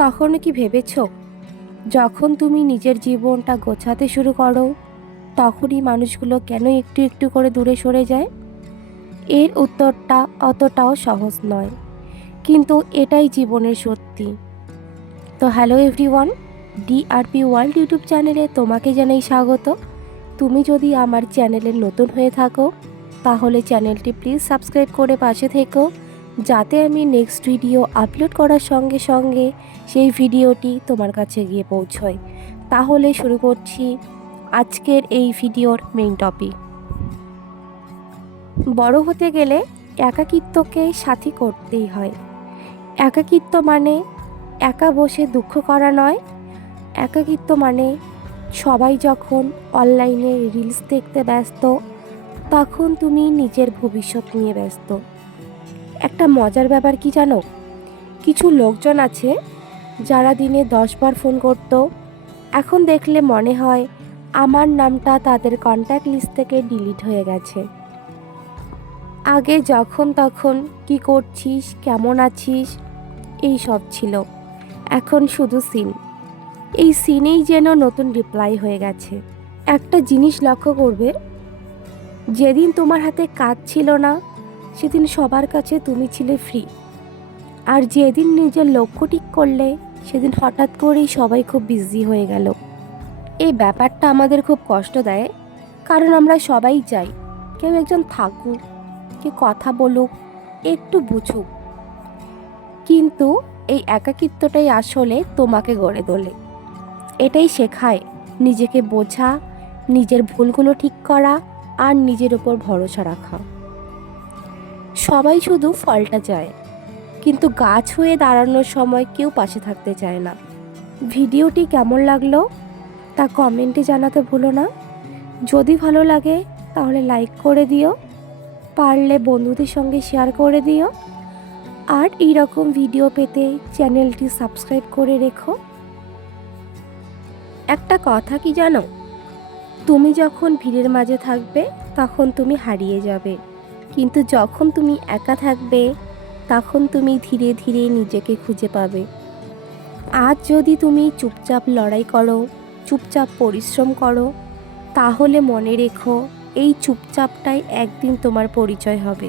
কখনো কি ভেবেছ? যখন তুমি নিজের জীবনটা গোছাতে শুরু করো, তখনই মানুষগুলো কেন একটু একটু করে দূরে সরে যায়? এর উত্তরটা অতটাও সহজ নয়, কিন্তু এটাই জীবনের সত্যি। তো hello everyone, DRP world YouTube চ্যানেলে তোমাকে জানাই স্বাগত। তুমি যদি আমার চ্যানেলে নতুন হয়ে থাকো, তাহলে চ্যানেলটি প্লিজ সাবস্ক্রাইব করে পাশে থেকো। যাতে আমি নেক্সট ভিডিও আপলোড করার সঙ্গে সঙ্গে সেই ভিডিওটি তোমার কাছে গিয়ে পৌঁছয়। তাহলে শুরু করছি আজকের এই ভিডিওর মেইন টপিক বড় হতে গেলে একাকিত্বকে সাথী করতেই হয়। একাকিত্ব মানে একা বসে দুঃখ করা নয়। একাকিত্ব মানে সবাই যখন অনলাইনে রিলস দেখতে ব্যস্ত, তখন তুমি নিজের ভবিষ্যৎ নিয়ে ব্যস্ত। একটা মজার ব্যাপার কি জানো? কিছু লোকজন আছে যারা দিনে দশবার ফোন করত। এখন দেখলে মনে হয় আমার নামটা তাদের কন্ট্যাক্ট লিস্ট থেকে ডিলিট হয়ে গেছে। আগে যখন তখন কি করছিস, কেমন আছিস? এই সব ছিল। এখন শুধু সিন এই সিনেই যেন নতুন রিপ্লাই হয়ে গেছে। একটা জিনিস লক্ষ্য করবে, যেদিন তোমার হাতে কাজ ছিল না সেদিন সবার কাছে তুমি ছিলে ফ্রি আর যেদিন নিজের লক্ষ্য ঠিক করলে, সেদিন হঠাৎ করেই সবাই খুব বিজি হয়ে গেল। এই ব্যাপারটা আমাদের খুব কষ্ট দেয়, কারণ আমরা সবাই চাই কেউ একজন থাকুক, কে কথা বলুক, একটু বুঝুক। কিন্তু এই একাকিত্বটাই আসলে তোমাকে গড়ে তোলে। এটাই শেখায় নিজেকে বোঝা, নিজের ভুলগুলো ঠিক করা আর নিজের ওপর ভরসা রাখা। সবাই শুধু ফলটা চায়। কিন্তু গাছ হয়ে দাঁড়ানোর সময় কেউ পাশে থাকতে চায় না। ভিডিওটি কেমন লাগল তা কমেন্টে জানাতে ভুলো না। যদি ভালো লাগে তাহলে লাইক করে দিও, পারলে বন্ধুদের সঙ্গে শেয়ার করে দিও। আর এইরকম ভিডিও পেতে চ্যানেলটি সাবস্ক্রাইব করে রেখো। একটা কথা কি জানো? তুমি যখন ভিড়ের মাঝে থাকবে, তখন তুমি হারিয়ে যাবে। কিন্তু যখন তুমি একা থাকবে, তখন তুমি ধীরে ধীরে নিজেকে খুঁজে পাবে। আজ যদি তুমি চুপচাপ লড়াই করো, চুপচাপ পরিশ্রম করো, তাহলে মনে রেখো এই চুপচাপটাই একদিন তোমার পরিচয় হবে।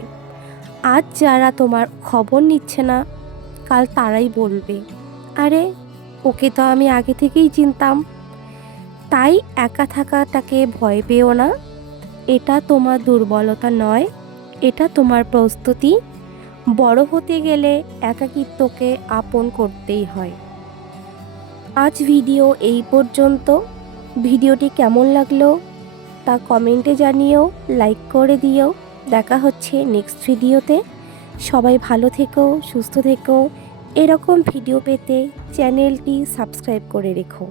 আজ যারা তোমার খবর নিচ্ছে না, কাল তারাই বলবে, আরে, ওকে তো আমি আগে থেকেই চিনতাম। তাই একা থাকাটাকে ভয় পেও না। এটা তোমার দুর্বলতা নয় এটা তোমার প্রস্তুতি। বড় হতে গেলে একাকিত্বকে আপন করতেই হয়। আজ ভিডিও এই পর্যন্ত। ভিডিওটি কেমন লাগল তা কমেন্টে জানিও, লাইক করে দিও। দেখা হচ্ছে নেক্সট ভিডিওতে। সবাই ভালো থেকো, সুস্থ থেকো। এরকম ভিডিও পেতে চ্যানেলটি সাবস্ক্রাইব করে রেখো।